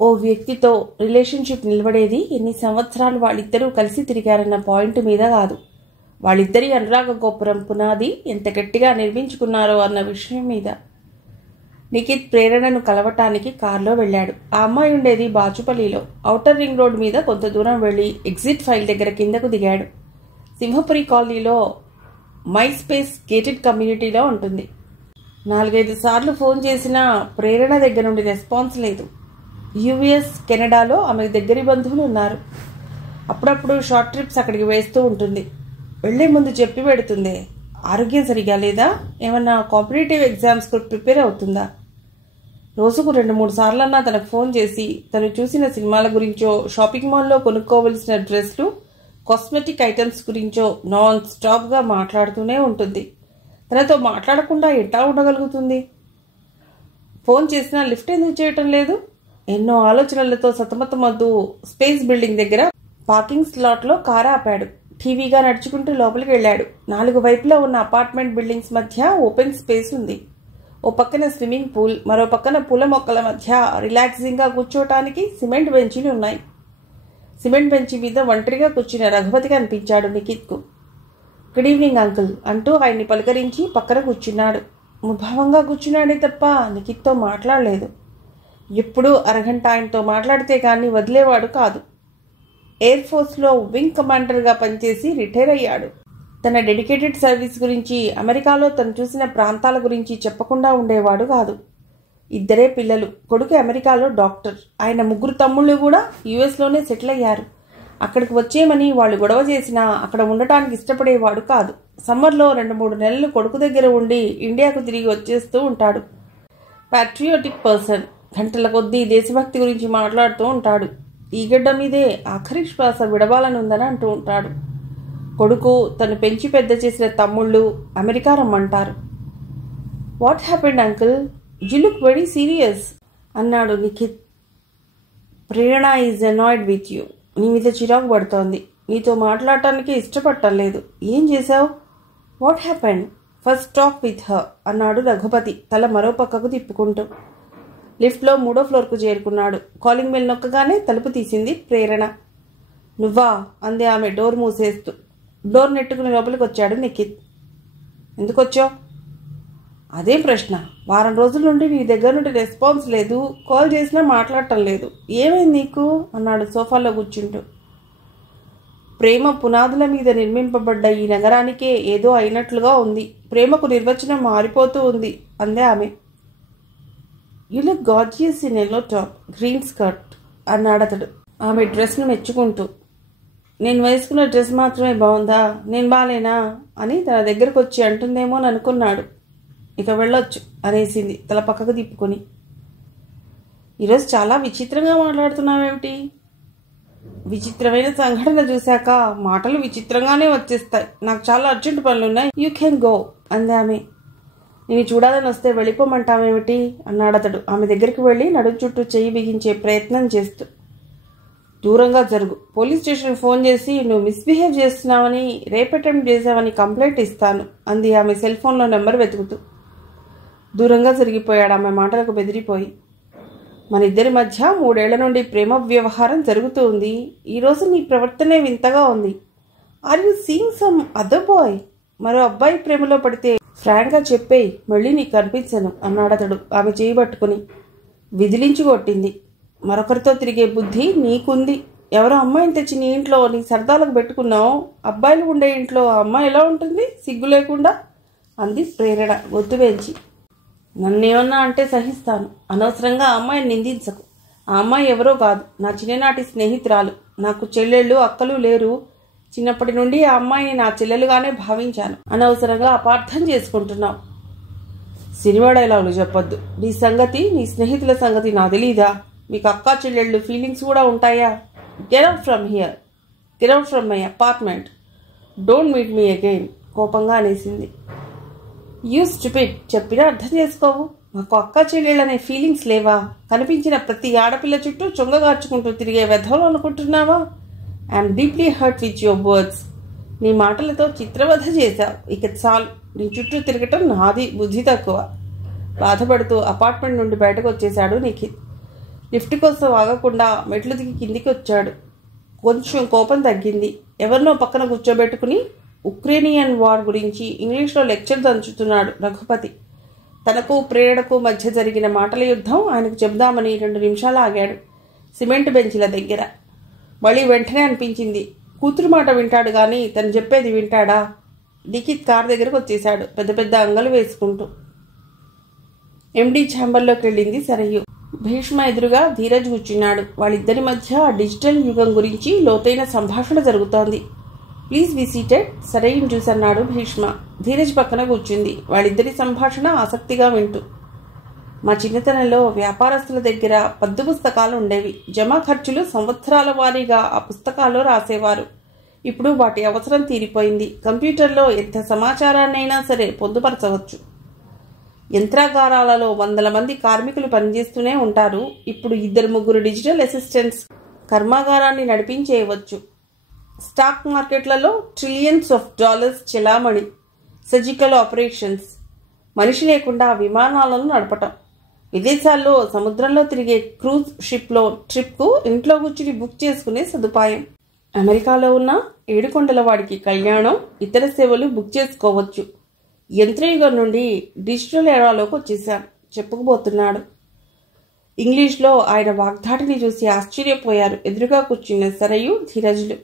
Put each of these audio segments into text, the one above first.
ఓ వ్యక్తితో రిలేషన్షిప్ నిలబడేది ఎన్ని సంవత్సరాలు వాళ్ళిద్దరూ కలిసి తిరిగారన్న పాయింట్ మీద కాదు, వాళ్ళిద్దరి అనురాగ గోపురం పునాది ఎంత గట్టిగా నిర్మించుకున్నారో అన్న విషయం మీద. నిఖిత్ ప్రేరణను కలవటానికి కారులో వెళ్ళాడు. ఆ అమ్మాయి ఉండేది బాచుపల్లిలో. ఔటర్ రింగ్ రోడ్ మీద కొంత దూరం వెళ్లి ఎగ్జిట్ ఫైల్ దగ్గర కిందకు దిగాడు. సింహపురి కాలనీలో మై స్పేస్ గేటెడ్ కమ్యూనిటీలో ఉంటుంది. 4-5 సార్లు ఫోన్ చేసినా ప్రేరణ దగ్గర నుండి రెస్పాన్స్ లేదు. యుఎస్, కెనడాలో ఆమె దగ్గరి బంధువులు ఉన్నారు. అప్పుడప్పుడు షార్ట్ ట్రిప్స్ అక్కడికి వేస్తూ ఉంటుంది. వెళ్లే ముందు చెప్పి పెడుతుంది. ఆరోగ్యం సరిగా లేదా, ఏమన్నా కాంపిటేటివ్ ఎగ్జామ్స్కు ప్రిపేర్ అవుతుందా. రోజుకు 2-3 సార్లన్నా తనకు ఫోన్ చేసి తను చూసిన సినిమాల గురించో, షాపింగ్ మాల్లో కొనుక్కోవలసిన డ్రెస్లు, కాస్మెటిక్ ఐటమ్స్ గురించో నాన్ స్టాప్గా మాట్లాడుతూనే ఉంటుంది. తనతో మాట్లాడకుండా ఎట్టా ఉండగలుగుతుంది? ఫోన్ చేసినా లిఫ్ట్ ఎందుకు చేయటం లేదు? ఎన్నో ఆలోచనలతో సతమతమవుతూ స్పేస్ బిల్డింగ్ దగ్గర పార్కింగ్ స్లాట్లో కారు ఆపాడు. టీవీగా నడుచుకుంటూ లోపలికి వెళ్ళాడు. 4 వైపులా ఉన్న అపార్ట్మెంట్ బిల్డింగ్స్ మధ్య ఓపెన్ స్పేస్ ఉంది. ఓ పక్కన స్విమ్మింగ్ పూల్, మరో పక్కన పూల మొక్కల మధ్య రిలాక్సింగ్గా కూర్చోటానికి సిమెంట్ బెంచీలు ఉన్నాయి. సిమెంట్ బెంచీ మీద ఒంటరిగా కూర్చున్న రఘుపతి కనిపించాడు నిఖిత్కు. గుడ్ ఈవినింగ్ అంకుల్ అంటూ ఆయన్ని పలకరించి పక్కన కూర్చున్నాడు. ముభావంగా కూర్చున్నాడే తప్ప నిఖిత్తో మాట్లాడలేదు. ఎప్పుడూ అరగంట ఆయనతో మాట్లాడితే కానీ వదిలేవాడు కాదు. ఎయిర్ ఫోర్స్లో వింగ్ కమాండర్గా పనిచేసి రిటైర్ అయ్యాడు. తన డెడికేటెడ్ సర్వీస్ గురించి, అమెరికాలో తను చూసిన ప్రాంతాల గురించి చెప్పకుండా ఉండేవాడు కాదు. 2 పిల్లలు. కొడుకు అమెరికాలో డాక్టర్. ఆయన 3 తమ్ముళ్ళు కూడా యుఎస్లోనే సెటిల్ అయ్యారు. అక్కడికి వచ్చేయమని వాళ్ళు గొడవ చేసినా అక్కడ ఉండటానికి ఇష్టపడేవాడు కాదు. సమ్మర్లో 2-3 నెలలు కొడుకు దగ్గర ఉండి ఇండియాకు తిరిగి వచ్చేస్తూ ఉంటాడు. ప్యాట్రియోటిక్ పర్సన్. గంటల కొద్దీ దేశభక్తి గురించి మాట్లాడుతూ ఉంటాడు. ఈ గడ్డ మీదే ఆఖరి శ్వాస విడవాలని ఉందని అంటూ ఉంటాడు. కొడుకు, తను పెంచి పెద్ద చేసిన తమ్ముళ్ళు అమెరికా రమ్మంటారు. What happened uncle, you look very serious అన్నాడు నిఖిత్. ప్రేరణ ఈజ్ అనాయిడ్ విత్ యూ. నీ మీద చిరాకు పడుతోంది. నీతో మాట్లాడటానికి ఇష్టపడటం లేదు. ఏం చేశావు? What happened? First talk with her అన్నాడు రఘుపతి తల మరో పక్కకు తిప్పుకుంటూ. లిఫ్ట్లో 3వ ఫ్లోర్కు చేరుకున్నాడు. కాలింగ్ బెల్ నొక్కగానే తలుపు తీసింది ప్రేరణ. నువ్వా అంది ఆమె డోర్ మూసేస్తూ. డోర్ నెట్టుకుని లోపలికి వచ్చాడు నిఖిత్. ఎందుకొచ్చావు? అదే ప్రశ్న. వారం రోజుల నుండి నీ దగ్గర నుండి రెస్పాన్స్ లేదు. కాల్ చేసినా మాట్లాడటం లేదు. ఏమైంది నీకు అన్నాడు సోఫాలో కూర్చుంటూ. ప్రేమ పునాదుల మీద నిర్మింపబడ్డ ఈ నగరానికే ఏదో అయినట్లుగా ఉంది. ప్రేమకు నిర్వచనం మారిపోతూ ఉంది అందే ఆమె. You look gorgeous in yellow top, green skirt అన్నాడతడు ఆమె డ్రెస్ను మెచ్చుకుంటూ. నేను వేసుకున్న డ్రెస్ మాత్రమే బాగుందా, నేను బాలేనా అని తన దగ్గరకు వచ్చి అంటుందేమో అని అనుకున్నాడు. ఇక వెళ్ళొచ్చు అనేసింది తల పక్కకు తిప్పుకొని. ఈరోజు చాలా విచిత్రంగా మాట్లాడుతున్నావేమిటి? విచిత్రమైన సంఘటన చూశాక మాటలు విచిత్రంగానే వచ్చేస్తాయి. నాకు చాలా అర్జెంట్ పనులున్నాయి. యూ కెన్ గో అంది ఆమె. నేను చూడాలని వస్తే వెళ్ళిపోమంటావేమిటి అన్నాడతడు ఆమె దగ్గరికి వెళ్ళి నడుం చుట్టూ చెయ్యి బిగించే ప్రయత్నం చేస్తూ. దూరంగా జరుగు. పోలీస్ స్టేషన్కి ఫోన్ చేసి నువ్వు మిస్బిహేవ్ చేస్తున్నావని, రేప్ అటెంప్ట్ చేసావని కంప్లైంట్ ఇస్తాను అంది ఆమె సెల్ ఫోన్లో నెంబర్ వెతుకుతూ. దూరంగా జరిగిపోయాడు ఆమె మాటలకు బెదిరిపోయి. మన ఇద్దరి మధ్య 3 ఏళ్ల నుండి ప్రేమ వ్యవహారం జరుగుతూ ఉంది. ఈరోజు నీ ప్రవర్తనే వింతగా ఉంది. Are you seeing some other boy? మరో అబ్బాయి ప్రేమలో పడితే ఫ్రాంక్గా చెప్పేయి, మళ్ళీ నీకు కనిపించను అన్నాడతడు ఆమె చేయి పట్టుకుని. విదిలించి కొట్టింది. మరొకరితో తిరిగే బుద్ధి నీకుంది. ఎవరో అమ్మాయిని తెచ్చి నీ ఇంట్లో నీ సరదాలకు పెట్టుకున్నావు. అబ్బాయిలు ఉండే ఇంట్లో ఆ అమ్మాయి ఎలా ఉంటుంది సిగ్గు లేకుండా అంది ప్రేరణ గొంతు పెంచి. నన్నేమన్నా అంటే సహిస్తాను. అనవసరంగా ఆ అమ్మాయిని నిందించకు. ఆ అమ్మాయి ఎవరో కాదు, నా చిన్ననాటి స్నేహితురాలు. నాకు చెల్లెళ్ళు అక్కలు లేరు. చిన్నప్పటి నుండి ఆ అమ్మాయిని నా చెల్లెలుగానే భావించాను. అనవసరంగా అపార్థం చేసుకుంటున్నావు. సినిమా డైలాగులు చెప్పొద్దు. నీ సంగతి, నీ స్నేహితుల సంగతి నా తెలీదా? మీకు అక్కా చెల్లెళ్ళు ఫీలింగ్స్ కూడా ఉంటాయా? Get out from here. Get out from my apartment. Don't meet me again కోపంగా అనేసింది. You stupid. చెప్పినా అర్థం చేసుకోవు. మాకు అక్కా చెల్లెళ్ళనే ఫీలింగ్స్ లేవా? కనిపించిన ప్రతి ఆడపిల్ల చుట్టూ చొంగగార్చుకుంటూ తిరిగే వెధవలు అనుకుంటున్నావా? I'm deeply hurt with your words. నీ మాటలతో చిత్రవధ చేశావు. ఇక చాలు. నీ చుట్టూ తిరగటం నాది బుద్ధి తక్కువ. బాధపడుతూ అపార్ట్మెంట్ నుండి బయటకు వచ్చేశాడు నిఖిత్. లిఫ్ట్ కోసం ఆగకుండా మెట్లు దిగి కిందికి వచ్చాడు. కొంచెం కోపం తగ్గింది. ఎవరినో పక్కన కూర్చోబెట్టుకుని ఉక్రేనియన్ వార్ గురించి ఇంగ్లీష్లో లెక్చర్ దంచుతున్నాడు రఘుపతి. తనకు ప్రేరణకు మధ్య జరిగిన మాటల యుద్ధం ఆయనకు చెబుదామని 2 నిమిషాలు ఆగాడు సిమెంట్ బెంచీల దగ్గర. మళ్ళీ వెంటనే అనిపించింది, కూతురు మాట వింటాడు గాని తను చెప్పేది వింటాడా? లిఖిత్ కార్ దగ్గరకు వచ్చేశాడు పెద్ద పెద్ద అంగలు వేసుకుంటూ. ఎండి ఛాంబర్లోకి వెళ్ళింది సరయు. భీష్మ ఎదురుగా ధీరజ్ కూర్చున్నాడు. వాళ్ళిద్దరి మధ్య డిజిటల్ యుగం గురించి లోతైన సంభాషణ జరుగుతోంది. ప్లీజ్ బి సీటెడ్, సరయుని చూసన్నాడు భీష్మ. ధీరజ్ పక్కన కూర్చుంది. వాళ్ళిద్దరి సంభాషణ ఆసక్తిగా వింటూ. మా చిన్నతనంలో వ్యాపారస్తుల దగ్గర పద్దు పుస్తకాలు ఉండేవి. జమా ఖర్చులు సంవత్సరాల వారీగా ఆ పుస్తకాల్లో రాసేవారు. ఇప్పుడు వాటి అవసరం తీరిపోయింది. కంప్యూటర్లో ఎంత సమాచారాన్నైనా సరే పొందుపరచవచ్చు. యంత్రాగారాలలో 100 మంది కార్మికులు పనిచేస్తూనే ఉంటారు. ఇప్పుడు 2-3 డిజిటల్ అసిస్టెంట్స్ కర్మాగారాన్ని నడిపించేయవచ్చు. స్టాక్ మార్కెట్లలో ట్రిలియన్స్ ఆఫ్ డాలర్స్ చెలామణి. Surgical operations. మనిషి లేకుండా విమానాలను నడపటం. విదేశాల్లో సముద్రంలో తిరిగే క్రూజ్ షిప్లో ట్రిప్కు ఇంట్లో కూర్చుని బుక్ చేసుకునే సదుపాయం. అమెరికాలో ఉన్న 7 కొండల వాడికి కళ్యాణం, ఇతర సేవలు బుక్ చేసుకోవచ్చు. యంత్రయుగం నుండి డిజిటల్ ఎరాలోకి వచ్చేసాం చెప్పుకుపోతున్నాడు. ఇంగ్లీష్లో ఆయన వాగ్దాటిని చూసి ఆశ్చర్యపోయారు ఎదురుగా కూర్చున్న సరయు, ధీరజ్లు.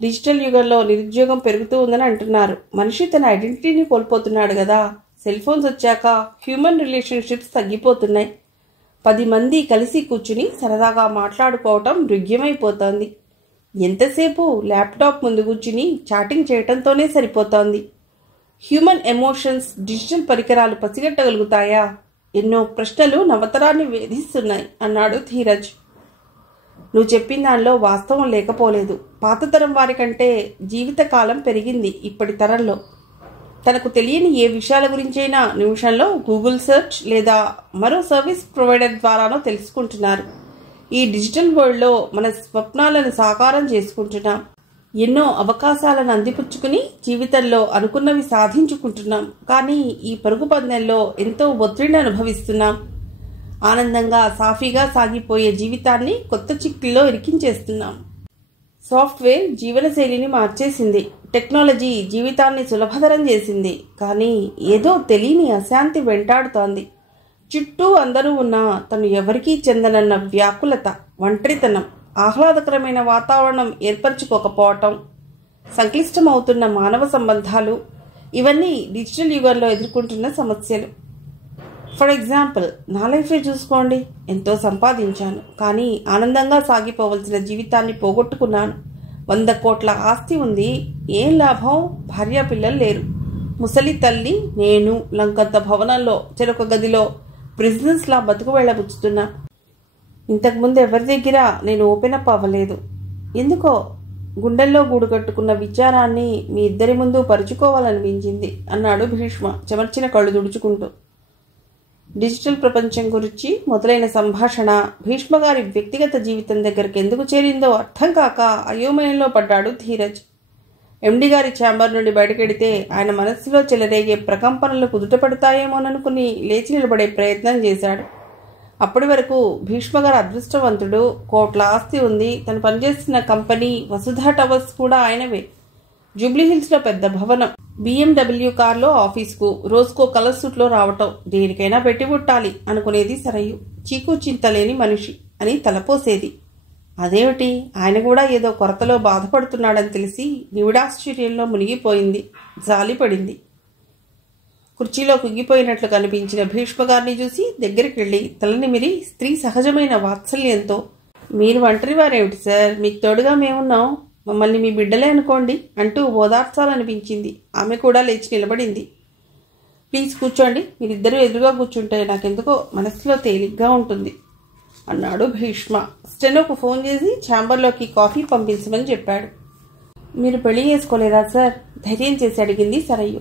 డిజిటల్ యుగంలో నిరుద్యోగం పెరుగుతూ ఉందని అంటున్నారు. మనిషి తన ఐడెంటిటీని కోల్పోతున్నాడు కదా. సెల్ ఫోన్స్ వచ్చాక హ్యూమన్ రిలేషన్షిప్స్ తగ్గిపోతున్నాయి. 10 మంది కలిసి కూర్చుని సరదాగా మాట్లాడుకోవటం మృగ్యమైపోతోంది. ఎంతసేపు ల్యాప్టాప్ ముందు కూర్చుని చాటింగ్ చేయటంతోనే సరిపోతోంది. హ్యూమన్ ఎమోషన్స్ డిజిటల్ పరికరాలు పసిగట్టగలుగుతాయా? ఎన్నో ప్రశ్నలు నవతరాన్ని వేధిస్తున్నాయి అన్నాడు ధీరజ్. నువ్వు చెప్పిన దానిలో వాస్తవం లేకపోలేదు. పాత తరం వారి కంటే జీవితకాలం పెరిగింది ఇప్పటి తరంలో. తనకు తెలియని ఏ విషయాల గురించైనా నిమిషంలో గూగుల్ సెర్చ్ లేదా మరో సర్వీస్ ప్రొవైడర్ ద్వారానో తెలుసుకుంటున్నారు. ఈ డిజిటల్ వరల్డ్లో మన స్వప్నాలను సాకారం చేసుకుంటున్నాం. ఎన్నో అవకాశాలను అందిపుచ్చుకుని జీవితంలో అనుకున్నవి సాధించుకుంటున్నాం. కానీ ఈ పరుగు పందెంలో ఎంతో ఒత్తిడిని అనుభవిస్తున్నాం. ఆనందంగా సాఫీగా సాగిపోయే జీవితాన్ని కొత్త చిక్కుల్లో ఇరికించేస్తున్నాం. సాఫ్ట్వేర్ జీవనశైలిని మార్చేసింది. టెక్నాలజీ జీవితాన్ని సులభతరం చేసింది. కానీ ఏదో తెలియని అశాంతి వెంటాడుతోంది. చుట్టూ అందరూ ఉన్నా తను ఎవరికీ చెందనన్న వ్యాకులత, ఒంటరితనం, ఆహ్లాదకరమైన వాతావరణం ఏర్పరచుకోకపోవటం, సంక్లిష్టమవుతున్న మానవ సంబంధాలు, ఇవన్నీ డిజిటల్ యుగంలో ఎదుర్కొంటున్న సమస్యలు. ఫర్ ఎగ్జాంపుల్, నా లైఫే చూసుకోండి. ఎంతో సంపాదించాను, కానీ ఆనందంగా సాగిపోవలసిన జీవితాన్ని పోగొట్టుకున్నాను. 100 కోట్ల ఆస్తి ఉంది, ఏం లాభం? భార్య పిల్లలు లేరు. ముసలి తల్లి, నేను లంకంత భవనంలో చెరొక గదిలో బిజినెస్లా బతుకు వెళ్ళబుచ్చుతున్నా. ఇంతకుముందు ఎవరి దగ్గర నేను ఓపెన్ అప్ అవ్వలేదు. ఎందుకో గుండెల్లో గూడు కట్టుకున్న విచారాన్ని మీ ఇద్దరి ముందు పరుచుకోవాలనిపించింది అన్నాడు భీష్మ చెమర్చిన కళ్ళు తుడుచుకుంటూ. డిజిటల్ ప్రపంచం గురించి మొదలైన సంభాషణ భీష్మగారి వ్యక్తిగత జీవితం దగ్గరికి ఎందుకు చేరిందో అర్థం కాక అయోమయంలో పడ్డాడు ధీరజ్. ఎండి గారి ఛాంబర్ నుండి బయటకెడితే ఆయన మనస్సులో చెలరేగే ప్రకంపనలు కుదుటపడతాయేమోననుకుని లేచి నిలబడే ప్రయత్నం చేశాడు. అప్పటి వరకు భీష్మగారు అదృష్టవంతుడు, కోట్ల ఆస్తి ఉంది. తను పనిచేస్తున్న కంపెనీ వసుధా టవర్స్ కూడా ఆయనవే. జూబ్లీహిల్స్లో పెద్ద భవనం, BMW కార్లో ఆఫీస్కు రోజుకో కలర్ సూట్లో రావటం, దేనికైనా పెట్టి పుట్టాలి అనుకునేది సరయు. చీకు చింతలేని మనిషి అని తలపోసేది. అదేమిటి, ఆయన కూడా ఏదో కొరతలో బాధపడుతున్నాడని తెలిసి నివిడాశ్చర్యంలో మునిగిపోయింది. జాలిపడింది. కుర్చీలో కుంగిపోయినట్లు కనిపించిన భీష్మగారిని చూసి దగ్గరికి వెళ్ళి తలనిమిరి స్త్రీ సహజమైన వాత్సల్యంతో, మీరు ఒంటరి వారేమిటి సార్, మీకు తోడుగా మేమున్నాం, మమ్మల్ని మీ బిడ్డలే అనుకోండి అంటూ ఓదార్చాలనిపించింది. ఆమె కూడా లేచి నిలబడింది. ప్లీజ్ కూర్చోండి, మీరిద్దరూ ఎదురుగా కూర్చుంటే నాకెందుకో మనసులో తేలిగ్గా ఉంటుంది అన్నాడు భీష్మ. స్టెనోకు ఫోన్ చేసి ఛాంబర్లోకి కాఫీ పంపించమని చెప్పాడు. మీరు పెళ్లి చేసుకోలేదా సార్? ధైర్యం చేసి అడిగింది సరయు.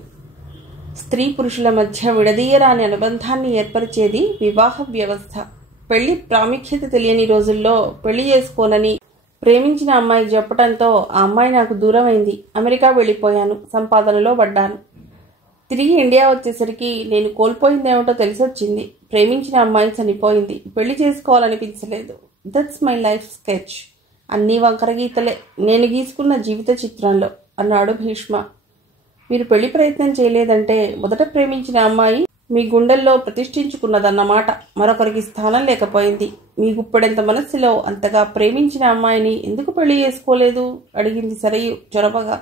స్త్రీ పురుషుల మధ్య విడదీయరాని అనుబంధాన్ని ఏర్పరిచేది వివాహ వ్యవస్థ. పెళ్లి ప్రాముఖ్యత తెలియని రోజుల్లో పెళ్లి చేసుకోనని ప్రేమించిన అమ్మాయి చెప్పడంతో ఆ అమ్మాయి నాకు దూరమైంది. అమెరికా వెళ్ళిపోయాను, సంపాదనలో పడ్డాను. తిరిగి ఇండియా వచ్చేసరికి నేను కోల్పోయిందేమిటో తెలిసొచ్చింది. ప్రేమించిన అమ్మాయి చనిపోయింది. పెళ్లి చేసుకోవాలనిపించలేదు. That's my life sketch. అన్నీ వంకర గీతలే నేను గీసుకున్న జీవిత చిత్రంలో అన్నాడు భీష్మ. మీరు పెళ్లి ప్రయత్నం చేయలేదంటే మొదట ప్రేమించిన అమ్మాయి మీ గుండెల్లో ప్రతిష్ఠించుకున్నదన్నమాట. మరొకరికి స్థానం లేకపోయింది. మీ గుప్పెడంత మనస్సులో అంతగా ప్రేమించిన అమ్మాయిని ఎందుకు పెళ్లి చేసుకోలేదు అడిగింది సరయు చొరవగా.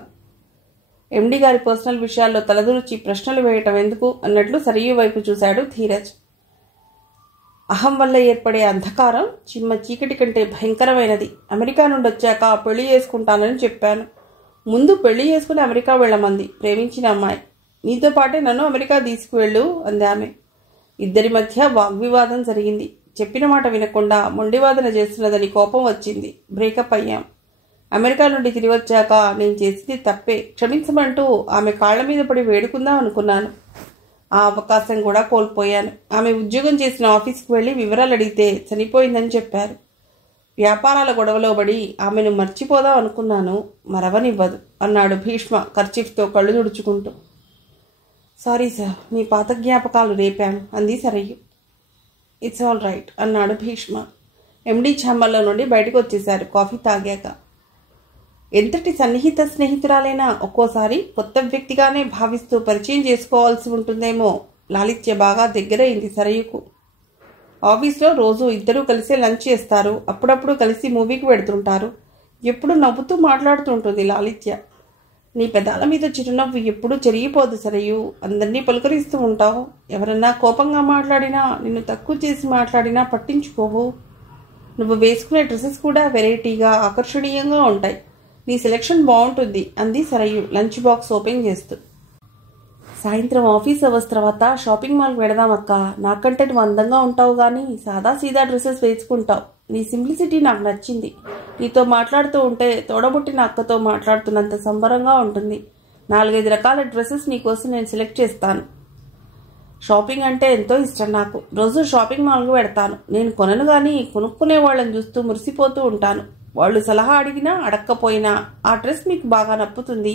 ఎండి గారి పర్సనల్ విషయాల్లో తలదూర్చి ప్రశ్నలు వేయటం ఎందుకు అన్నట్లు సరయు వైపు చూశాడు ధీరజ్. అహం వల్ల ఏర్పడే అంధకారం చిమ్మ చీకటి కంటే భయంకరమైనది. అమెరికా నుండి వచ్చాక పెళ్లి చేసుకుంటానని చెప్పాను. ముందు పెళ్లి చేసుకుని అమెరికా వెళ్ళమంది ప్రేమించిన అమ్మాయి. నీతో పాటే నన్ను అమెరికా తీసుకువెళ్ళు అంది ఆమె. ఇద్దరి మధ్య వాగ్వివాదం జరిగింది. చెప్పిన మాట వినకుండా మొండివాదన చేస్తున్నదని కోపం వచ్చింది. బ్రేకప్ అయ్యాం. అమెరికా నుండి తిరిగి వచ్చాక నేను చేసింది తప్పే, క్షమించమంటూ ఆమె కాళ్ల మీద పడి వేడుకుందాం అనుకున్నాను. ఆ అవకాశం కూడా కోల్పోయాను. ఆమె ఉద్యోగం చేసిన ఆఫీస్కి వెళ్లి వివరాలు అడిగితే చనిపోయిందని చెప్పారు. వ్యాపారాల గొడవలో పడి ఆమెను మర్చిపోదాం అనుకున్నాను. మరవనివ్వదు అన్నాడు భీష్మ కర్చీఫ్తో కళ్ళు తుడుచుకుంటూ. సారీ సార్, మీ పాత జ్ఞాపకాలు రేపాం అంది సరయు. ఇట్స్ ఆల్ రైట్ అన్నాడు భీష్మ. ఎండి ఛాంబర్లో నుండి బయటకు వచ్చేశారు కాఫీ తాగాక. ఎంతటి సన్నిహిత స్నేహితురాలైనా ఒక్కోసారి కొత్త వ్యక్తిగానే భావిస్తూ పరిచయం చేసుకోవాల్సి ఉంటుందేమో. లాలిత్య బాగా దగ్గరైంది సరయుకు. ఆఫీస్లో రోజు ఇద్దరూ కలిసే లంచ్ చేస్తారు. అప్పుడప్పుడు కలిసి మూవీకి వెడుతుంటారు. ఎప్పుడు నవ్వుతూ మాట్లాడుతుంటుంది లాలిత్య. నీ పెదాల మీద చిరునవ్వు ఎప్పుడూ చెరిగిపోదు సరయు. అందరినీ పలుకరిస్తూ ఉంటావు. ఎవరన్నా కోపంగా మాట్లాడినా, నిన్ను తక్కువ చేసి మాట్లాడినా పట్టించుకోవు. నువ్వు వేసుకునే డ్రెస్సెస్ కూడా వెరైటీగా ఆకర్షణీయంగా ఉంటాయి. నీ సెలెక్షన్ బాగుంటుంది అంది సరయు లంచ్ బాక్స్ ఓపెన్ చేస్తూ. సాయంత్రం ఆఫీస్ అవర్స్ తర్వాత షాపింగ్ మాల్కి వెడదామక్క. నాకంటే నువ్వు అందంగా ఉంటావు కానీ సాదా సీదా డ్రెస్సెస్ వేసుకుంటావు. నీ సింప్లిసిటీ నాకు నచ్చింది. నీతో మాట్లాడుతూ ఉంటే తోడబుట్టిన అక్కతో మాట్లాడుతున్నంత సంబరంగా ఉంటుంది. 4-5 రకాల డ్రెస్సెస్ నీకోసం నేను సెలెక్ట్ చేస్తాను. షాపింగ్ అంటే ఎంతో ఇష్టం నాకు. రోజు షాపింగ్ మాల్కు వెడతాను. నేను కొనను కానీ కొనుక్కునే వాళ్ళని చూస్తూ మురిసిపోతూ ఉంటాను. వాళ్ళు సలహా అడిగినా అడక్కపోయినా ఆ డ్రెస్ మీకు బాగా నప్పుతుంది,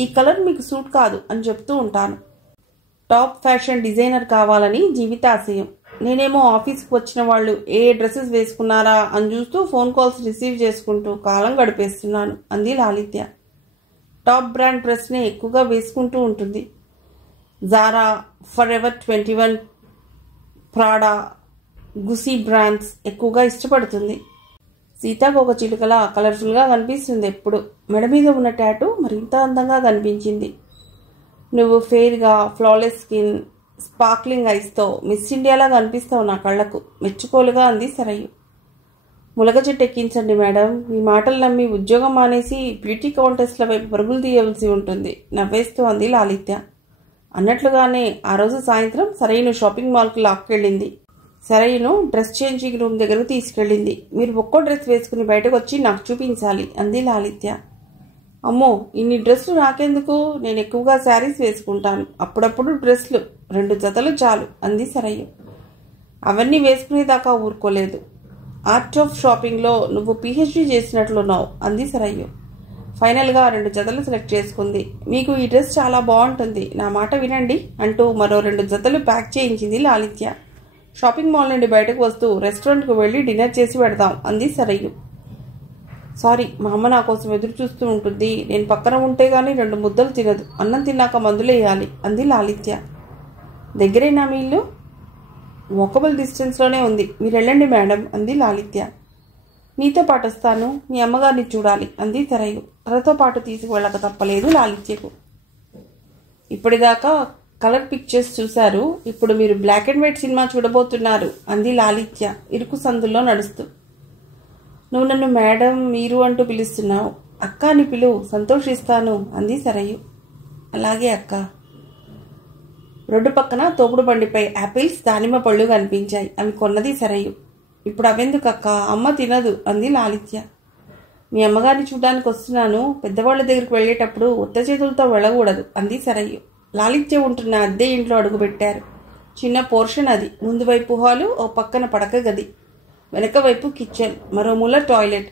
ఈ కలర్ మీకు సూట్ కాదు అని చెప్తూ ఉంటాను. టాప్ ఫ్యాషన్ డిజైనర్ కావాలని జీవితాశయం. నేనేమో ఆఫీస్కి వచ్చిన వాళ్ళు ఏ డ్రెస్సెస్ వేసుకున్నారా అని చూస్తూ ఫోన్ కాల్స్ రిసీవ్ చేసుకుంటూ కాలం గడిపేస్తున్నాను అంది లాలిత్య. టాప్ బ్రాండ్ డ్రెస్నే ఎక్కువగా వేసుకుంటూ ఉంటుంది. జారా, ఫరెవర్ 21, ప్రాడా, గుసి బ్రాండ్స్ ఎక్కువగా ఇష్టపడుతుంది. సీతాకోక చిలుకలా కలర్ఫుల్గా కనిపిస్తుంది ఎప్పుడు. మెడ మీద ఉన్న టాటూ మరింత అందంగా కనిపించింది. నువ్వు ఫెయిర్గా, ఫ్లాలెస్ స్కిన్, స్పార్క్లింగ్ ఐస్తో మిస్ ఇండియాలా కనిపిస్తావు నా కళ్లకు మెచ్చుకోలుగా అంది సరయు. ములగ చెట్టు ఎక్కించండి మేడం. మీ మాటలు నమ్మి ఉద్యోగం మానేసి బ్యూటీ కాంటెస్ట్ల వైపు పరుగులు తీయవలసి ఉంటుంది నవ్వేస్తూ అంది లాలిత్య. అన్నట్లుగానే ఆ రోజు సాయంత్రం సరయును షాపింగ్ మాల్కి లాక్కెళ్ళింది. సరయును డ్రెస్ చేంజింగ్ రూమ్ దగ్గరకు తీసుకెళ్ళింది. మీరు ఒక్కో డ్రెస్ వేసుకుని బయటకు వచ్చి నాకు చూపించాలి అంది లాలిత్య. అమ్మో, ఇన్ని డ్రెస్సులు నాకెందుకు? నేను ఎక్కువగా శారీస్ వేసుకుంటాను. అప్పుడప్పుడు డ్రెస్లు 2 జతలు చాలు అంది సరయు. అవన్నీ వేసుకునేదాకా ఊరుకోలేదు. ఆర్ట్ ఆఫ్ షాపింగ్లో నువ్వు PhD చేసినట్లున్నావు అంది సరయు. ఫైనల్గా 2 జతలు సెలెక్ట్ చేసుకుంది. మీకు ఈ డ్రెస్ చాలా బాగుంటుంది, నా మాట వినండి అంటూ మరో 2 జతలు ప్యాక్ చేయించింది లాలిత్య. షాపింగ్ మాల్ నుండి బయటకు వస్తూ రెస్టారెంట్కు వెళ్ళి డిన్నర్ చేసి పెడదాం అంది సరయు. సారీ, మా అమ్మ నా కోసం ఎదురు చూస్తూ ఉంటుంది. నేను పక్కన ఉంటే గానీ 2 ముద్దలు తినదు. అన్నం తిన్నాక మందులేయాలి అంది లాలిత్య. దగ్గరేనా మీ ఇల్లు? వాకబుల్ డిస్టెన్స్లోనే ఉంది. మీరు వెళ్ళండి మేడం అంది లాలిత్య. నీతో పాటు వస్తాను, మీ అమ్మగారిని చూడాలి అంది సరయు. తనతో పాటు తీసుకువెళ్ళక తప్పలేదు లాలిత్యకు. ఇప్పటిదాకా కలర్ పిక్చర్స్ చూశారు, ఇప్పుడు మీరు బ్లాక్ అండ్ వైట్ సినిమా చూడబోతున్నారు అంది లాలిత్య ఇరుకు సందుల్లో నడుస్తూ. నువ్వు నన్ను మేడం, మీరు అంటూ పిలుస్తున్నావు. అక్క అని పిలువు, సంతోషిస్తాను అంది సరయు. అలాగే అక్క. రోడ్డు పక్కన తోపుడు బండిపై యాపిల్స్, దానిమ్మ పళ్ళు కనిపించాయి. అవి కొన్నది సరయు. ఇప్పుడు అవెందుకు అక్క, అమ్మ తినదు అంది లాలిత్య. మీ అమ్మగారిని చూడ్డానికి వస్తున్నాను. పెద్దవాళ్ళ దగ్గరికి వెళ్ళేటప్పుడు ఉత్త చేతులతో వెళ్ళకూడదు అంది సరయు. లాలిత్య ఉంటున్న అద్దె ఇంట్లో అడుగుపెట్టారు. చిన్న పోర్షన్ అది. ముందు వైపు హాలు, ఓ పక్కన పడక గది, వెనక వైపు కిచెన్, మరో మూల టాయిలెట్.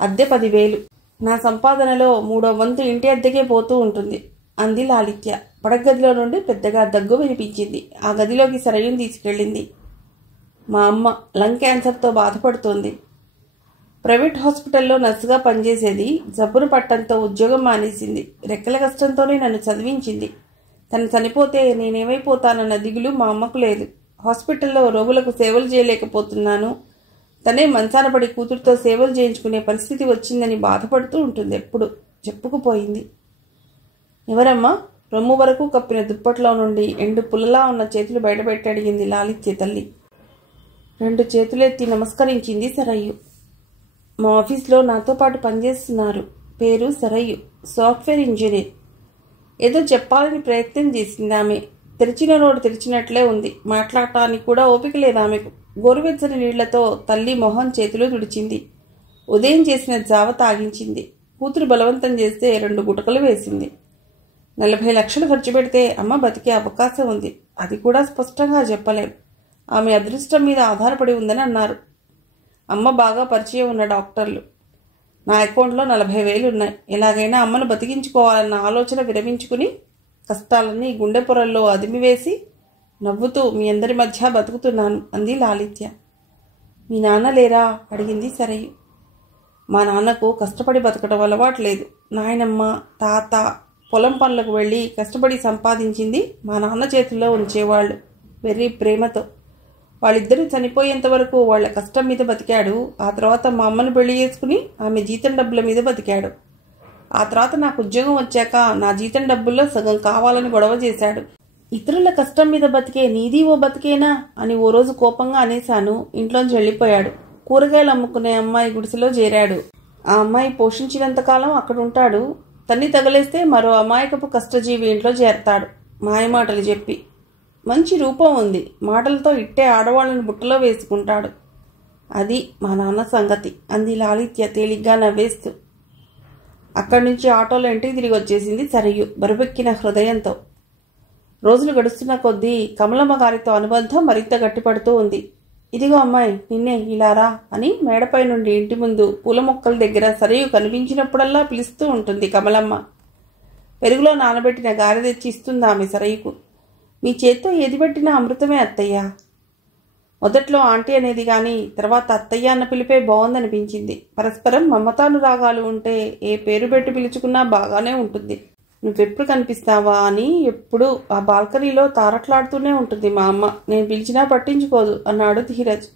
అద్దె 10,000. నా సంపాదనలో 3వ వంతు ఇంటి అద్దెకే పోతూ ఉంటుంది. అంది లాలిత్య. పడగదిలో నుండి పెద్దగా దగ్గు వినిపించింది. ఆ గదిలోకి సరయుని తీసుకెళ్ళింది. మా అమ్మ లంగ్ క్యాన్సర్తో బాధపడుతోంది. ప్రైవేట్ హాస్పిటల్లో నర్సుగా పనిచేసేది. జబ్బును పట్టంతో ఉద్యోగం మానేసింది. రెక్కల కష్టంతోనే నన్ను చదివించింది. తను చనిపోతే నేనేమైపోతానన్న దిగులు మా అమ్మకు లేదు. హాస్పిటల్లో రోగులకు సేవలు చేయలేకపోతున్నాను. తనే మంచాన పడి కూతురుతో సేవలు చేయించుకునే పరిస్థితి వచ్చిందని బాధపడుతూ ఉంటుంది. ఎప్పుడు చెప్పుకుపోయింది. ఎవరమ్మా? రొమ్ము వరకు కప్పిన దుప్పట్లో నుండి ఎండు పుల్లలా ఉన్న చేతులు బయటపెట్టి అడిగింది లాలిత్య తల్లి. 2 చేతులెత్తి నమస్కరించింది సరయ్యు. మా ఆఫీస్లో నాతో పాటు పనిచేస్తున్నారు. పేరు సరయ్యు, సాఫ్ట్వేర్ ఇంజనీర్. ఏదో చెప్పాలని ప్రయత్నం చేసింది ఆమె. తెరిచిన నోటు తెరిచినట్లే ఉంది. మాట్లాడటానికి కూడా ఓపిక లేదు ఆమెకు. గోరువెచ్చని నీళ్లతో తల్లి మొహం చేతులు తుడిచింది. ఉదయం చేసిన జావ తాగించింది. కూతురు బలవంతం చేస్తే 2 గుటకలు వేసింది. 40 లక్షలు ఖర్చు పెడితే అమ్మ బతికే అవకాశం ఉంది. అది కూడా స్పష్టంగా చెప్పలేం. ఆమె అదృష్టం మీద ఆధారపడి ఉందని అన్నారు. అమ్మ బాగా పరిచయం ఉన్న డాక్టర్లు. నా అకౌంట్లో 40,000 ఉన్నాయి. ఎలాగైనా అమ్మను బతికించుకోవాలన్న ఆలోచన విరమించుకుని కష్టాలన్నీ గుండె పొరల్లో అదిమివేసి నవ్వుతూ మీ అందరి మధ్య బతుకుతున్నాను అంది లాలిత్య. మీ నాన్న లేరా? అడిగింది సరయ్య. మా నాన్నకు కష్టపడి బతకడం అలవాట్లేదు. నాయనమ్మ, తాత పొలం పనులకు వెళ్ళి కష్టపడి సంపాదించింది మా నాన్న చేతుల్లో ఉంచేవాళ్ళు వెర్రి ప్రేమతో. వాళ్ళిద్దరూ చనిపోయేంత వరకు వాళ్ల కష్టం మీద బతికాడు. ఆ తర్వాత మా అమ్మను పెళ్లి చేసుకుని ఆమె జీతం డబ్బుల మీద బతికాడు. ఆ తర్వాత నాకు ఉద్యోగం వచ్చాక నా జీతం డబ్బుల్లో సగం కావాలని గొడవ చేశాడు. ఇతరుల కష్టం మీద బతికే నీది ఓ బతికేనా అని ఓ రోజు కోపంగా అనేశాను. ఇంట్లోంచి వెళ్ళిపోయాడు. కూరగాయలు అమ్ముకునే అమ్మాయి గుడిసెలో చేరాడు. ఆ అమ్మాయి పోషించినంతకాలం అక్కడుంటాడు. తన్ని తగలేస్తే మరో అమాయకపు కష్టజీవి ఇంట్లో చేరతాడు మాయమాటలు చెప్పి. మంచి రూపం ఉంది. మాటలతో ఇట్టే ఆడవాళ్ళని బుట్టలో వేసుకుంటాడు. అది మా నాన్న సంగతి అంది లాలిత్య తేలిగ్గా నవ్వేస్తూ. అక్కడి నుంచి ఆటోలో ఇంటికి తిరిగి వచ్చేసింది సరయ్యు బరువెక్కిన హృదయంతో. రోజులు గడుస్తున్న కొద్దీ కమలమ్మ గారితో అనుబంధం మరింత గట్టిపడుతూ ఉంది. ఇదిగో అమ్మాయి, నిన్నే ఇలారా అని మేడపై నుండి ఇంటి ముందు పూల మొక్కల దగ్గర సరయ్యు కనిపించినప్పుడల్లా పిలుస్తూ ఉంటుంది కమలమ్మ. పెరుగులో నానబెట్టిన గారె తెచ్చి ఇస్తుంది ఆమె సరయ్యుకు. మీ చేత్తో ఏది పెట్టినా అమృతమే అత్తయ్య. మొదట్లో ఆంటీ అనేది కానీ తర్వాత అత్తయ్య అన్న పిలిపే బాగుందనిపించింది. పరస్పరం మమతానురాగాలు ఉంటే ఏ పేరు పెట్టి పిలుచుకున్నా బాగానే ఉంటుంది. నువ్వెప్పుడు కనిపిస్తావా అని ఎప్పుడు ఆ బాల్కనీలో తారట్లాడుతూనే ఉంటుంది మా అమ్మ. నేను పిలిచినా పట్టించుకోదు అన్నాడు ధీరజ్.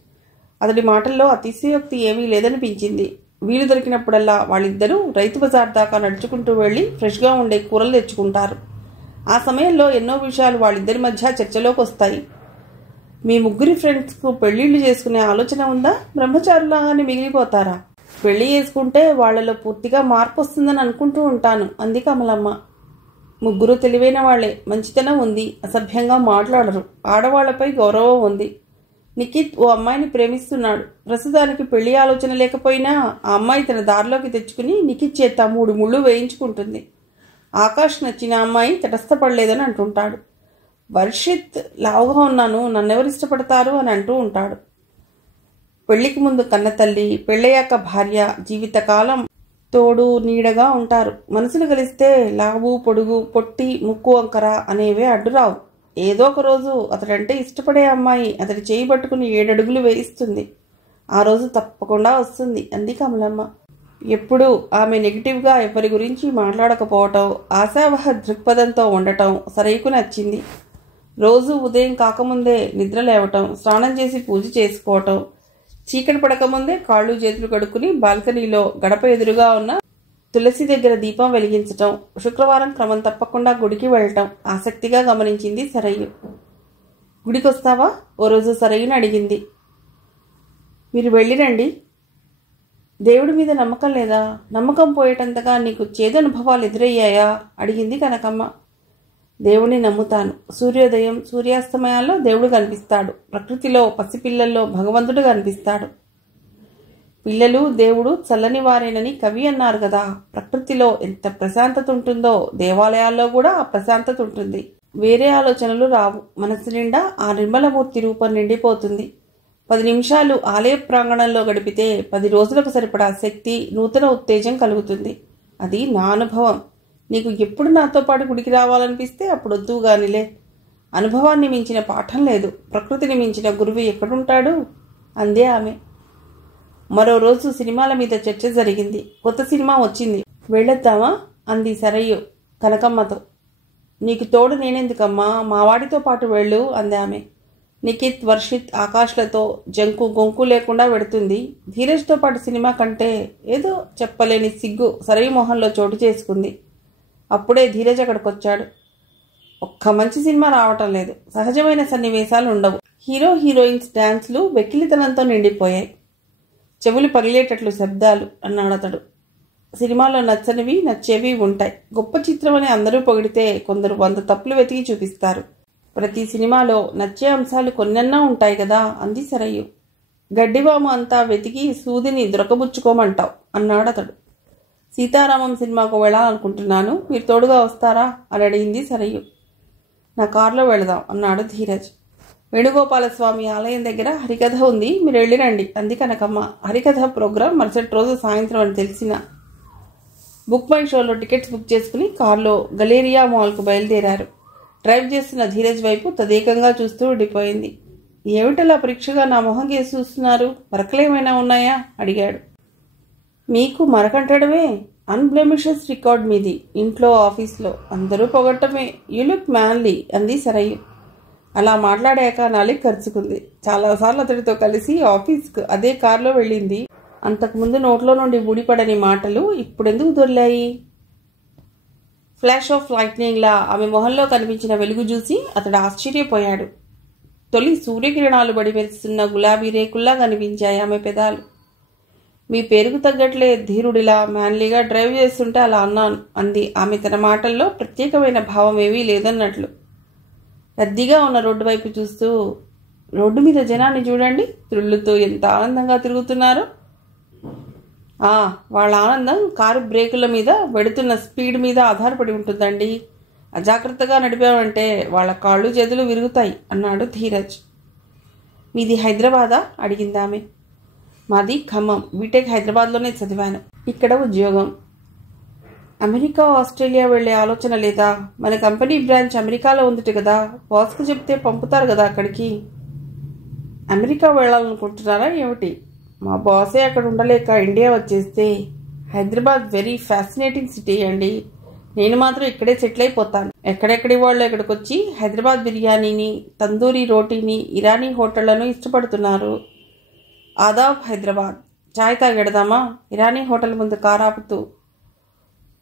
అతడి మాటల్లో అతిశయోక్తి ఏమీ లేదనిపించింది. వీలు దొరికినప్పుడల్లా వాళ్ళిద్దరూ రైతు బజార్ దాకా నడుచుకుంటూ వెళ్ళి ఫ్రెష్గా ఉండే కూరలు తెచ్చుకుంటారు. ఆ సమయంలో ఎన్నో విషయాలు వాళ్ళిద్దరి మధ్య చర్చలోకి వస్తాయి. మీ ముగ్గురి ఫ్రెండ్స్కు పెళ్లిళ్లు చేసుకునే ఆలోచన ఉందా? బ్రహ్మచారులాగానే మిగిలిపోతారా? పెళ్లి చేసుకుంటే వాళ్లలో పూర్తిగా మార్పు వస్తుందని అనుకుంటూ ఉంటాను అంది కమలమ్మ. ముగ్గురు తెలివైన వాళ్లే. మంచితనం ఉంది. అసభ్యంగా మాట్లాడరు. ఆడవాళ్లపై గౌరవం ఉంది. నిఖిత్ ఓ అమ్మాయిని ప్రేమిస్తున్నాడు. ప్రస్తుతానికి పెళ్లి ఆలోచన లేకపోయినా ఆ అమ్మాయి తన దారిలోకి తెచ్చుకుని నిఖిత్ చేత 3 ముళ్ళు వేయించుకుంటుంది. ఆకాష్ నచ్చిన అమ్మాయి తటస్థపడలేదని అంటుంటాడు. వర్షిత్ లావుగా ఉన్నాను, నన్నెవరు ఇష్టపడతారు అని అంటూ ఉంటాడు. పెళ్లికి ముందు కన్నతల్లి, పెళ్ళయ్యాక భార్య జీవితకాలం తోడు నీడగా ఉంటారు. మనసులు కలిస్తే లావు, పొడుగు, పొట్టి, ముక్కు వంకర అనేవే అడ్డురావు. ఏదో ఒక రోజు అతడంటే ఇష్టపడే అమ్మాయి అతడి చేయి పట్టుకుని 7 అడుగులు వేయిస్తుంది. ఆ రోజు తప్పకుండా వస్తుంది అంది కమలమ్మ. ఎప్పుడూ ఆమె నెగిటివ్గా ఎవరి గురించి మాట్లాడకపోవటం, ఆశావహ దృక్పథంతో ఉండటం సరైకు నచ్చింది. రోజు ఉదయం కాకముందే నిద్ర లేవటం, స్నానం చేసి పూజ చేసుకోవటం, చీకటి పడకముందే కాళ్ళు చేతులు కడుక్కుని బాల్కనీలో గడప ఎదురుగా ఉన్న తులసి దగ్గర దీపం వెలిగించటం, శుక్రవారం క్రమం తప్పకుండా గుడికి వెళ్ళటం ఆసక్తిగా గమనించింది సరయ్యు. గుడికొస్తావా? ఓ రోజు సరయ్యుని అడిగింది. మీరు వెళ్ళిరండి. దేవుడి మీద నమ్మకం లేదా? నమ్మకం పోయేటంతగా నీకు చేదనుభవాలు ఎదురయ్యాయా? అడిగింది కనకమ్మ. దేవుణ్ణి నమ్ముతాను. సూర్యోదయం, సూర్యాస్తమయాల్లో దేవుడు కనిపిస్తాడు. ప్రకృతిలో పసిపిల్లల్లో భగవంతుడు కనిపిస్తాడు. పిల్లలు దేవుడు చల్లని వారేనని కవి అన్నారు కదా. ప్రకృతిలో ఎంత ప్రశాంతత ఉంటుందో దేవాలయాల్లో కూడా ఆ ప్రశాంతత ఉంటుంది. వేరే ఆలోచనలు రావు. మనసు నిండా ఆ నిర్మలమూర్తి రూపం నిండిపోతుంది. 10 నిమిషాలు ఆలయ ప్రాంగణంలో గడిపితే 10 రోజులకు సరిపడా శక్తి, నూతన ఉత్తేజం కలుగుతుంది. అది నా అనుభవం. నీకు ఎప్పుడు నాతో పాటు గుడికి రావాలనిపిస్తే అప్పుడు వద్దు గానిలే. అనుభవాన్ని మించిన పాఠం లేదు, ప్రకృతిని మించిన గురువు ఎక్కడుంటాడు అందే ఆమె. మరో రోజు సినిమాల మీద చర్చ జరిగింది. కొత్త సినిమా వచ్చింది, వెళ్ళొద్దామా అంది సరయ్యు కనకమ్మతో. నీకు తోడు నేనెందుకమ్మా, మావాడితో పాటు వెళ్ళు అంది ఆమె. నిఖిత్, వర్షిత్, ఆకాష్లతో జంకు గొంకు లేకుండా వెడుతుంది. ధీరజ్తో పాటు సినిమా కంటే ఏదో చెప్పలేని సిగ్గు సరయ్య మొహంలో చోటు చేసుకుంది. అప్పుడే ధీరజ్ అక్కడికొచ్చాడు. ఒక్క మంచి సినిమా రావటం లేదు, సహజమైన సన్నివేశాలు ఉండవు. హీరో హీరోయిన్స్ డాన్స్లు వెకిలితనంతో నిండిపోయాయి. చెవులు పగిలేటట్లు శబ్దాలు అన్నాడతడు. సినిమాలో నచ్చనివి నచ్చేవి ఉంటాయి. గొప్ప చిత్రం అని అందరూ పొగిడితే కొందరు 100 తప్పులు వెతికి చూపిస్తారు. ప్రతి సినిమాలో నచ్చే అంశాలు కొన్నన్నా ఉంటాయి కదా అంది సరయ్యు. గడ్డివాము అంతా వెతికి సూదిని దొరకబుచ్చుకోమంటావు అన్నాడతడు. సీతారామం సినిమాకు వెళ్ళాలనుకుంటున్నాను, మీరు తోడుగా వస్తారా అని అడిగింది సరయ్యు. నా కారులో వెళదాం అన్నాడు ధీరజ్. వేణుగోపాలస్వామి ఆలయం దగ్గర హరికథ ఉంది, మీరు వెళ్ళిరండి అంది కనకమ్మ. హరికథ ప్రోగ్రాం మరుసటి రోజు సాయంత్రం అని తెలిసిన బుక్ మై షోలో టికెట్స్ బుక్ చేసుకుని కారులో గలేరియా మాల్కు బయలుదేరారు. డ్రైవ్ చేస్తున్న ధీరజ్ వైపు తదేకంగా చూస్తూ ఉండిపోయింది. ఏమిటలా పరీక్షగా నా మొహం కేసి చూస్తున్నారు, మరకలేమైనా ఉన్నాయా అడిగాడు. మీకు మరకంటడమే, అన్బ్లెమిషస్ రికార్డ్ మీది. ఇంట్లో ఆఫీస్లో అందరూ పొగట్టమే. యూ లుక్ మ్యాన్లీ అంది సరయ్యు. అలా మాట్లాడాక నాలిక ఖర్చుకుంది. చాలాసార్లు అతడితో కలిసి ఆఫీస్కు అదే కారులో వెళ్ళింది. అంతకుముందు నోట్లో నుండి ఊడిపడని మాటలు ఇప్పుడెందుకు దొర్లాయి? ఫ్లాష్ ఆఫ్ లైట్నింగ్ లా ఆమె మొహంలో కనిపించిన వెలుగు చూసి అతడు ఆశ్చర్యపోయాడు. తొలి సూర్యకిరణాలు బడి మెరుస్తున్న గులాబీ రేకుల్లా కనిపించాయి ఆమె పెదాలు. మీ పేరుకు తగ్గట్లే ధీరుడిలా మ్యాన్లీగా డ్రైవ్ చేస్తుంటే అలా అన్నాను అంది ఆమె తన మాటల్లో ప్రత్యేకమైన భావం ఏమీ లేదన్నట్లు. రద్దీగా ఉన్న రోడ్డు వైపు చూస్తూ, రోడ్డు మీద జనాన్ని చూడండి, త్రుళ్ళుతో ఎంత ఆనందంగా తిరుగుతున్నారో. వాళ్ళ ఆనందం కారు బ్రేకుల మీద వెడుతున్న స్పీడ్ మీద ఆధారపడి ఉంటుందండి. అజాగ్రత్తగా నడిపామంటే వాళ్ళ కాళ్ళు చేతులు విరుగుతాయి అన్నాడు ధీరజ్. మీది హైదరాబాదా అడిగిందామె. మాది ఖమ్మం, బీటెక్ హైదరాబాద్లోనే చదివాను, ఇక్కడ ఉద్యోగం. అమెరికా ఆస్ట్రేలియా వెళ్లే ఆలోచన లేదా? మన కంపెనీ బ్రాంచ్ అమెరికాలో ఉందిట కదా, బాస్కు చెప్తే పంపుతారు కదా అక్కడికి. అమెరికా వెళ్ళాలనుకుంటున్నారా ఏమిటి? మా బాసే అక్కడ ఉండలేక ఇండియా వచ్చేస్తే. హైదరాబాద్ వెరీ ఫ్యాసినేటింగ్ సిటీ అండి. నేను మాత్రం ఇక్కడే సెటిల్ అయిపోతాను. ఎక్కడెక్కడి వాళ్ళు ఇక్కడికి వచ్చి హైదరాబాద్ బిర్యానీని, తందూరి రోటీని, ఇరానీ హోటళ్లను ఇష్టపడుతున్నారు. ఆదాబ్ హైదరాబాద్. చాయ్ తాగెడదామా? ఇరానీ హోటల్ ముందు కారాపుతూ.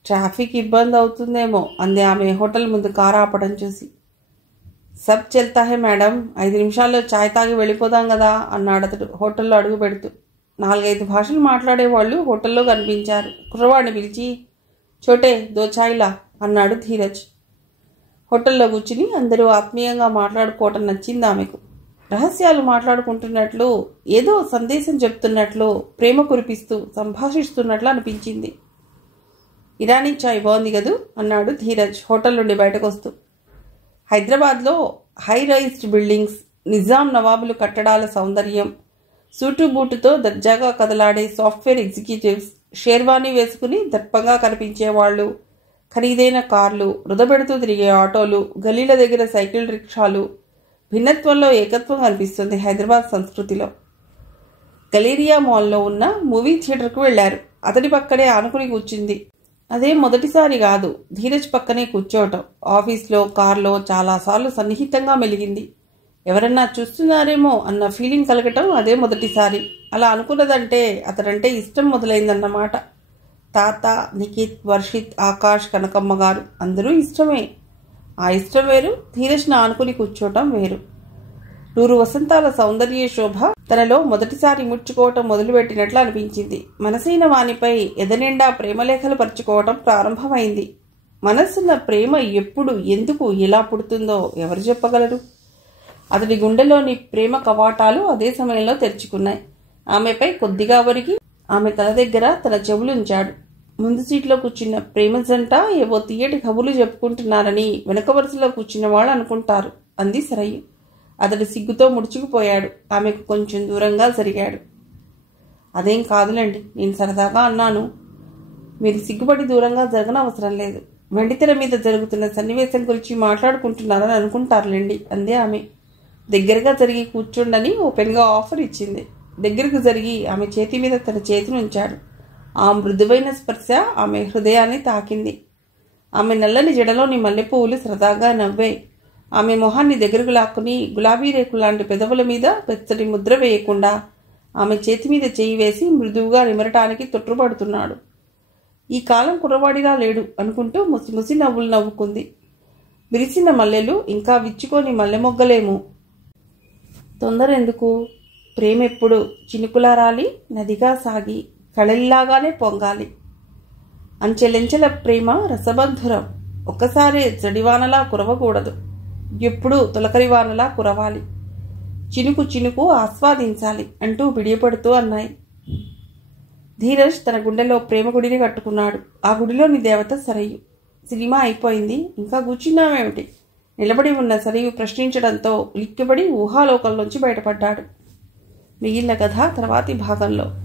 ట్రాఫిక్ ఇబ్బంది అవుతుందేమో అంది ఆమె హోటల్ ముందు కారు ఆపడం చూసి. సబ్ చెల్తా హే మేడం, 5 నిమిషాల్లో చాయ్ తాగి వెళ్ళిపోదాం కదా అన్నాడతడు హోటల్లో అడుగు పెడుతూ. 4-5 భాషలు మాట్లాడేవాళ్లు హోటల్లో కనిపించారు. కుర్రవాడిని పిలిచి, చోటే దో చాయ్లా అన్నాడు ధీరజ్. హోటల్లో కూర్చుని అందరూ ఆత్మీయంగా మాట్లాడుకోవటం నచ్చింది ఆమెకు. రహస్యాలు మాట్లాడుకుంటున్నట్లు, ఏదో సందేశం చెప్తున్నట్లు, ప్రేమ కురిపిస్తూ సంభాషిస్తున్నట్లు అనిపించింది. ఇరానీ చాయ్ బాగుంది కదూ అన్నాడు ధీరజ్ హోటల్ నుండి బయటకు వస్తూ. హైదరాబాద్లో హై రైజ్డ్ బిల్డింగ్స్, నిజాం నవాబులు కట్టడాల సౌందర్యం, సూటుబూటుతో దర్జాగా కదలాడే సాఫ్ట్వేర్ ఎగ్జిక్యూటివ్స్, షేర్వానీ వేసుకుని దర్పంగా కనిపించేవాళ్లు, ఖరీదైన కార్లు, రుదబెడుతూ తిరిగే ఆటోలు, గలీల దగ్గర సైకిల్ రిక్షాలు. భిన్నత్వంలో ఏకత్వం కనిపిస్తుంది హైదరాబాద్ సంస్కృతిలో. గలేరియా మాల్లో ఉన్న మూవీ థియేటర్కు వెళ్లారు. అతడి పక్కనే ఆనుకుని కూర్చుంది. అదే మొదటిసారి కాదు ధీరజ్ పక్కనే కూర్చోవటం. ఆఫీస్లో, కార్లో చాలాసార్లు సన్నిహితంగా మెలిగింది. ఎవరన్నా చూస్తున్నారేమో అన్న ఫీలింగ్ కలగటం అదే మొదటిసారి. అలా అనుకున్నదంటే అతడంటే ఇష్టం మొదలైందన్నమాట. తాత, నిఖిత్, వర్షిత్, ఆకాష్, కనకమ్మ గారు అందరూ ఇష్టమే. ఆ ఇష్టం వేరు, ధీరజ్ను ఆనుకుని కూర్చోవటం వేరు. 100 వసంతాల సౌందర్య శోభ తనలో మొదటిసారి ముడుచుకోవటం మొదలుపెట్టినట్లు అనిపించింది. మనసైన వానిపై ఎదనిండా ప్రేమలేఖలు పరుచుకోవటం ప్రారంభమైంది. మనస్సున్న ప్రేమ ఎప్పుడు, ఎందుకు, ఎలా పుడుతుందో ఎవరు చెప్పగలరు? అతడి గుండెలోని ప్రేమ కవాటాలు అదే సమయంలో తెరుచుకున్నాయి. ఆమెపై కొద్దిగా వరికి ఆమె తల దగ్గర తన చెవులుంచాడు. ముందు సీట్లో కూర్చున్న ప్రేమ జంట ఏవో తీయటి కబుర్లు చెప్పుకుంటున్నారని వెనక వరుసలో కూర్చున్న వాళ్ళు అనుకుంటారు అంది సరయ్య. అతడు సిగ్గుతో ముడుచుకుపోయాడు. ఆమెకు కొంచెం దూరంగా జరిగాడు. అదేం కాదులేండి, నేను సరదాగా అన్నాను. మీరు సిగ్గుపడి దూరంగా జరగనవసరం లేదు. వెండితెర మీద జరుగుతున్న సన్నివేశం గురించి మాట్లాడుకుంటున్నారని అనుకుంటారులేండి అందే ఆమె. దగ్గరగా జరిగి కూర్చోండని ఓపెన్గా ఆఫర్ ఇచ్చింది. దగ్గరకు జరిగి ఆమె చేతి మీద తన చేతిని ఉంచాడు. ఆ మృదువైన స్పర్శ ఆమె హృదయాన్ని తాకింది. ఆమె నల్లని జడలోని మల్లెపువ్వులు సరదాగా నవ్వాయి. ఆమె మొహాన్ని దగ్గరకు లాక్కుని గులాబీ రేకు లాంటి పెదవుల మీద వెచ్చటి ముద్ర వేయకుండా ఆమె చేతి మీద చేయి వేసి మృదువుగా నిమరటానికి తొట్టుపడుతున్నాడు. ఈ కాలం కుర్రవాడిలా లేడు అనుకుంటూ ముసిముసి నవ్వులు నవ్వుకుంది. విరిసిన మల్లెలు ఇంకా విచ్చుకొని మల్లె మొగ్గలేము. తొందర ఎందుకు? ప్రేమెప్పుడు చినుకులా రాలి నదిగా సాగి కళల్లాగానే పొంగాలి. అంచెలెంచెల ప్రేమ రసబంధురం. ఒక్కసారే జడివానలా కురవకూడదు. ఎప్పుడూ తొలకరివానలా కురవాలి. చినుకు చినుకు ఆస్వాదించాలి అంటూ బిడియపడుతూ అన్నాయి. ధీరజ్ తన గుండెలో ప్రేమ గుడిని కట్టుకున్నాడు. ఆ గుడిలోని దేవత సరయు. సినిమా అయిపోయింది, ఇంకా కూర్చున్నామేమిటి? నిలబడి ఉన్న సరయు ప్రశ్నించడంతో ఉలిక్కిపడి ఊహాలోకంలోంచి బయటపడ్డాడు. మిగిలిన కథ తర్వాతి భాగంలో.